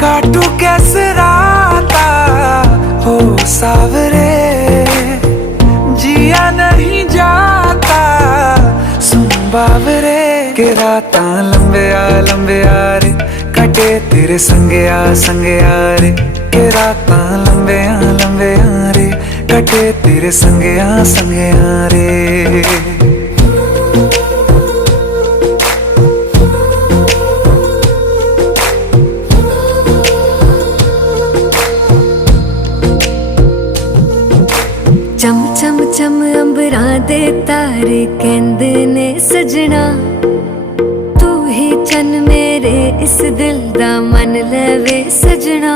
काटू कैसे राता हो सावरे, जिया नहीं जाता सुन बावरे। के राता लंबे आ रे, कटे तेरे संगे आ रे। के राता लंबे आ रे, कटे तेरे संगे आ रे। चम चम चम अंबरां दे तारे कहंदे ने सजना, तू ही चन मेरे इस दिल दा मन लवे सजना।